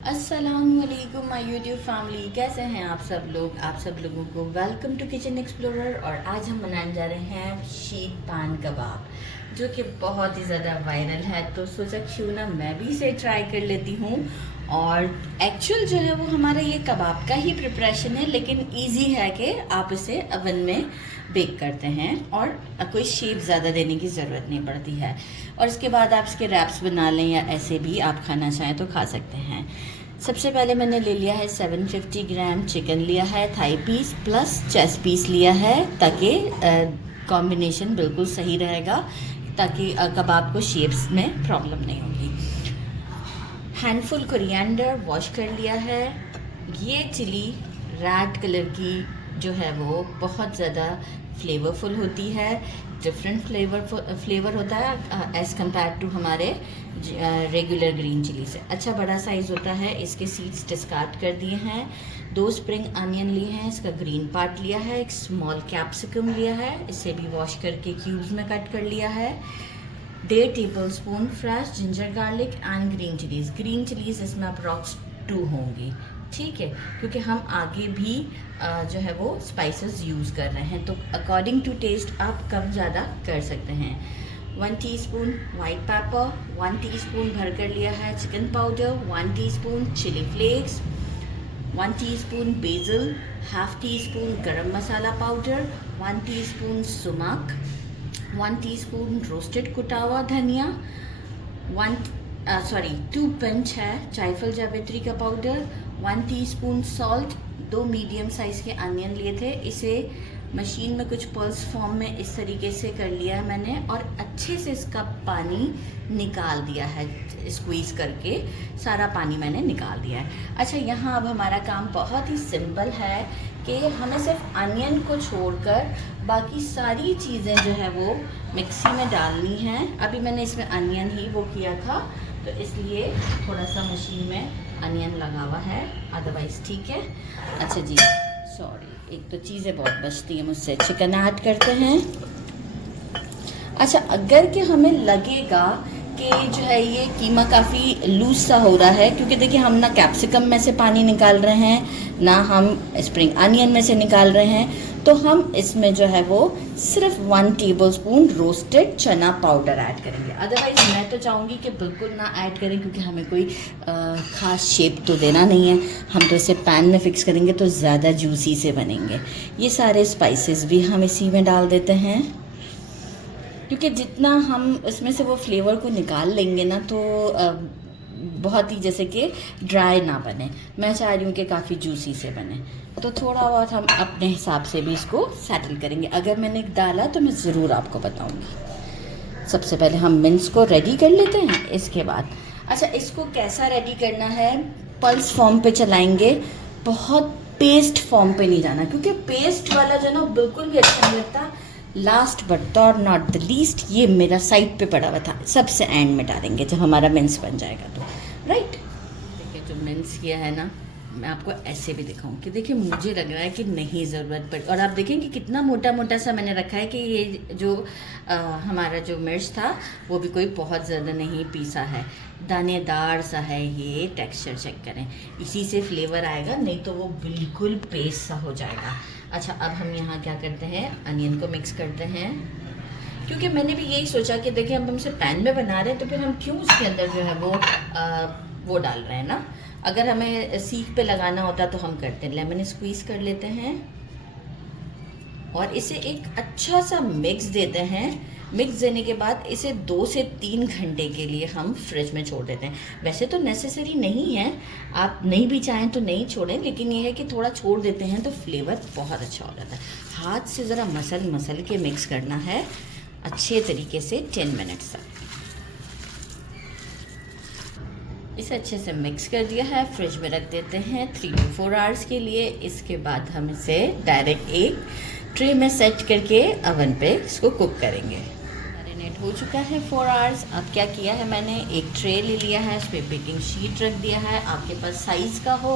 अस्सलामुअलैकुम my YouTube family, कैसे हैं आप सब लोगों को वेलकम टू किचन एक्सप्लोरर। और आज हम बनाने जा रहे हैं शीख पान कबाब, जो कि बहुत ही ज़्यादा वायरल है। तो सोचा क्यों ना मैं भी इसे ट्राई कर लेती हूँ। और एक्चुअल जो है वो हमारा ये कबाब का ही प्रिपरेशन है, लेकिन इजी है कि आप इसे अवन में बेक करते हैं और कोई शेप ज़्यादा देने की ज़रूरत नहीं पड़ती है। और इसके बाद आप इसके रैप्स बना लें या ऐसे भी आप खाना चाहें तो खा सकते हैं। सबसे पहले मैंने ले लिया है 750 ग्राम चिकन लिया है, thigh piece plus chest piece लिया है, ताकि कॉम्बिनेशन बिल्कुल सही रहेगा, ताकि कबाब को शेप्स में प्रॉब्लम नहीं होगी। हैंडफुल कोरिएंडर वॉश कर लिया है। ये चिली रेड कलर की जो है वो बहुत ज़्यादा फ्लेवरफुल होती है, डिफरेंट फ्लेवर होता है एज़ कम्पेयर टू हमारे रेगुलर ग्रीन चिली से। अच्छा बड़ा साइज़ होता है। इसके सीड्स डिस्कार्ड कर दिए हैं। 2 स्प्रिंग अनियन लिए हैं, इसका ग्रीन पार्ट लिया है। एक स्मॉल कैप्सिकम लिया है, इसे भी वॉश करके क्यूब्स में कट कर लिया है। 1.5 tablespoon fresh ginger garlic and green chillies. Green chillies इसमें अप्रॉक्स 2 होंगी, ठीक है, क्योंकि हम आगे भी जो है वो स्पाइसेस यूज़ कर रहे हैं, तो अकॉर्डिंग टू टेस्ट आप कम ज़्यादा कर सकते हैं। 1 टीस्पून वाइट पेपर, 1 टीस्पून भर कर लिया है chicken powder, 1 teaspoon chilli flakes, 1 teaspoon basil, half teaspoon garam masala powder, 1 teaspoon sumac, 1 teaspoon roasted कुटा हुआ धनिया, 2 पिंच है जायफल जावित्री का powder, 1 teaspoon salt. 2 medium size के अनियन लिए थे, इसे मशीन में कुछ पल्स फॉर्म में इस तरीके से कर लिया है मैंने, और अच्छे से इसका पानी निकाल दिया है। स्क्वीज़ करके सारा पानी मैंने निकाल दिया है। अच्छा, यहाँ अब हमारा काम बहुत ही सिंपल है कि हमें सिर्फ अनियन को छोड़कर बाकी सारी चीज़ें जो है वो मिक्सी में डालनी हैं। अभी मैंने इसमें अनियन ही वो किया था, तो इसलिए थोड़ा सा मशीन में अनियन लगा हुआ है, अदरवाइज़ ठीक है। अच्छा जी, सॉरी, एक तो चीज़ें बहुत बचती हैं मुझसे। चिकन ऐड करते हैं। अच्छा, अगर कि हमें लगेगा कि जो है ये कीमा काफ़ी लूज सा हो रहा है, क्योंकि देखिए हम ना कैप्सिकम में से पानी निकाल रहे हैं, ना हम स्प्रिंग अनियन में से निकाल रहे हैं, तो हम इसमें जो है वो सिर्फ 1 टेबलस्पून रोस्टेड चना पाउडर ऐड करेंगे। अदरवाइज़ मैं तो चाहूँगी कि बिल्कुल ना ऐड करें, क्योंकि हमें कोई ख़ास शेप तो देना नहीं है। हम तो इसे पैन में फ़िक्स करेंगे तो ज़्यादा जूसी से बनेंगे। ये सारे स्पाइसेस भी हम इसी में डाल देते हैं, क्योंकि जितना हम इसमें से वो फ्लेवर को निकाल लेंगे ना, तो बहुत ही जैसे कि ड्राई ना बने। मैं चाह रही हूँ कि काफ़ी जूसी से बने, तो थोड़ा बहुत हम अपने हिसाब से भी इसको सेटल करेंगे। अगर मैंने डाला तो मैं ज़रूर आपको बताऊँगी। सबसे पहले हम मिन्स को रेडी कर लेते हैं। इसके बाद अच्छा, इसको कैसा रेडी करना है, पल्स फॉर्म पे चलाएंगे, बहुत पेस्ट फॉर्म पे नहीं जाना, क्योंकि पेस्ट वाला जो ना बिल्कुल भी अच्छा नहीं लगता। Last but not the least, ये मेरा साइड पे पड़ा हुआ था, सबसे एंड में डालेंगे जब हमारा मिन्स बन जाएगा तो, राइट। देखिए जो मिन्स किया है ना, मैं आपको ऐसे भी दिखाऊं कि देखिए मुझे लग रहा है कि नहीं ज़रूरत पड़ी। और आप देखें कि कितना मोटा मोटा सा मैंने रखा है, कि ये जो हमारा जो मिर्च था वो भी कोई बहुत ज़्यादा नहीं पीसा है, दानेदार सा है। ये टेक्सचर चेक करें, इसी से फ्लेवर आएगा, नहीं तो वो बिल्कुल पेस्ट सा हो जाएगा। अच्छा, अब हम यहाँ क्या करते हैं, अनियन को मिक्स करते हैं, क्योंकि मैंने भी यही सोचा कि देखिए अब हम इसे पैन में बना रहे हैं, तो फिर हम क्यों उसके अंदर जो है वो डाल रहे हैं ना। अगर हमें सीख पे लगाना होता तो हम करते हैं। लेमन स्क्वीज़ कर लेते हैं और इसे एक अच्छा सा मिक्स देते हैं। मिक्स देने के बाद इसे 2 से 3 घंटे के लिए हम फ्रिज में छोड़ देते हैं। वैसे तो नेसेसरी नहीं है, आप नहीं भी चाहें तो नहीं छोड़ें, लेकिन ये है कि थोड़ा छोड़ देते हैं तो फ्लेवर बहुत अच्छा हो जाता है। हाथ से ज़रा मसल के मिक्स करना है अच्छे तरीके से 10 मिनट्स तक। इसे अच्छे से मिक्स कर दिया है, फ्रिज में रख देते हैं 3 to 4 आवर्स के लिए। इसके बाद हम इसे डायरेक्ट एक ट्रे में सेट करके अवन पे इसको कुक करेंगे। मैरिनेट हो चुका है 4 आवर्स। अब क्या किया है, मैंने एक ट्रे ले लिया है, इस पर बेकिंग शीट रख दिया है। आपके पास साइज़ का हो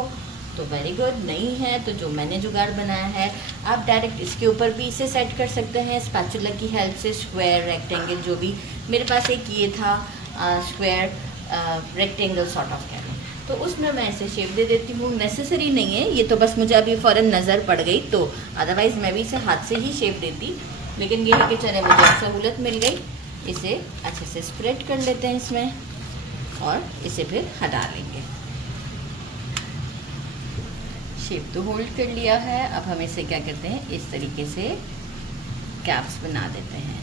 तो वेरी गुड, नहीं है तो जो मैंने जुगाड़ बनाया है, आप डायरेक्ट इसके ऊपर भी इसे सेट कर सकते हैं स्पैचुला की हेल्प से। स्क्वायर रेक्टेंगल जो भी, मेरे पास एक ये था स्क्वायर रेक्टेंगल सॉर्ट ऑफ कह लो, तो उसमें मैं ऐसे शेप दे देती हूँ। नेसेसरी नहीं है ये, तो बस मुझे अभी फ़ौरन नज़र पड़ गई तो, अदरवाइज़ मैं भी इसे हाथ से ही शेप देती, लेकिन ये है कि चले मुझे सहूलत मिल गई। इसे अच्छे से स्प्रेड कर लेते हैं इसमें और इसे फिर हटा लेंगे। शेप तो होल्ड कर लिया है, अब हम इसे क्या करते हैं, इस तरीके से कैप्स बना देते हैं।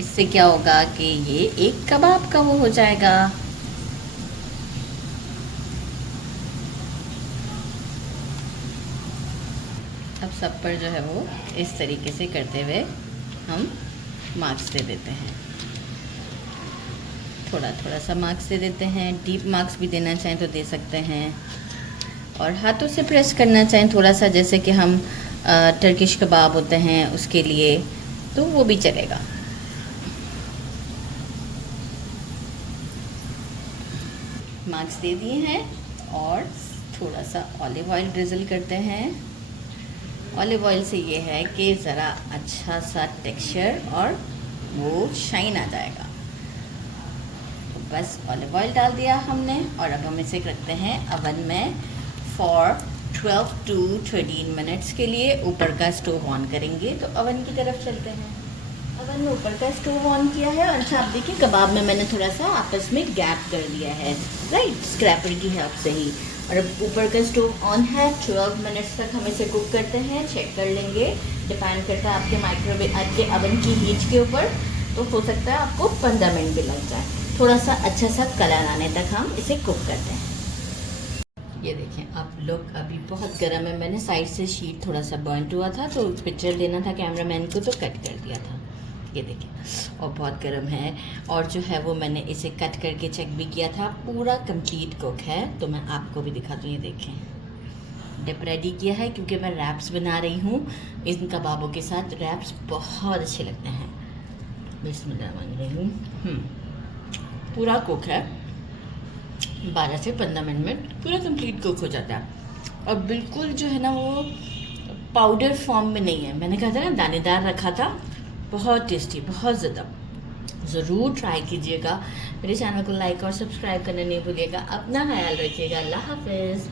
इससे क्या होगा कि ये एक कबाब का वो हो जाएगा। अब सब पर जो है वो इस तरीके से करते हुए हम मार्क्स दे देते हैं। थोड़ा थोड़ा सा मार्क्स दे देते हैं, डीप मार्क्स भी देना चाहें तो दे सकते हैं, और हाथों से प्रेस करना चाहें थोड़ा सा, जैसे कि हम टर्किश कबाब होते हैं उसके लिए, तो वो भी चलेगा। मार्क्स दे दिए हैं और थोड़ा सा ऑलिव ऑयल ड्रिजल करते हैं। ऑलिव ऑयल से ये है कि ज़रा अच्छा सा टेक्सचर और वो शाइन आ जाएगा। तो बस ऑलिव ऑयल डाल दिया हमने, और अब हम इसे रखते हैं अवन में फॉर 12 to 13 मिनट्स के लिए। ऊपर का स्टोव ऑन करेंगे, तो अवन की तरफ चलते हैं। अवन में ऊपर का स्टोव ऑन किया है, और अच्छा आप देखिए कबाब में मैंने थोड़ा सा आपस में गैप कर दिया है, राइट, स्क्रैपर की हेल्प से ही। और अब ऊपर का स्टोव ऑन है, 12 मिनट्स तक हम इसे कुक करते हैं। चेक कर लेंगे, डिपेंड करता है आपके माइक्रोवेव, आपके अवन की हीट के ऊपर, तो हो सकता है आपको 15 मिनट भी लग जाए। थोड़ा सा अच्छा सा कलर आने तक हम इसे कुक करते हैं। ये देखें आप लोग, अभी बहुत गर्म है, मैंने साइड से शीट थोड़ा सा बर्नट हुआ था तो पिक्चर देना था कैमरामैन को, तो कट कर दिया था। ये देखें, और बहुत गर्म है, और जो है वो मैंने इसे कट करके चेक भी किया था, पूरा कंप्लीट कुक है। तो मैं आपको भी दिखा दूँ, ये देखें डिप रेडी किया है, क्योंकि मैं रैप्स बना रही हूँ इन कबाबों के साथ। रैप्स बहुत अच्छे लगते हैं। बिस्मिल्लाह मान रही हूँ। पूरा कुक है, 12 से 15 मिनट में पूरा कंप्लीट कुक हो जाता है, और बिल्कुल जो है ना वो पाउडर फॉर्म में नहीं है। मैंने कहा था ना दानेदार रखा था। बहुत टेस्टी, बहुत ज़्यादा। ज़रूर ट्राई कीजिएगा। मेरे चैनल को लाइक और सब्सक्राइब करना नहीं भूलिएगा। अपना ख्याल रखिएगा। अल्लाह हाफ़िज़।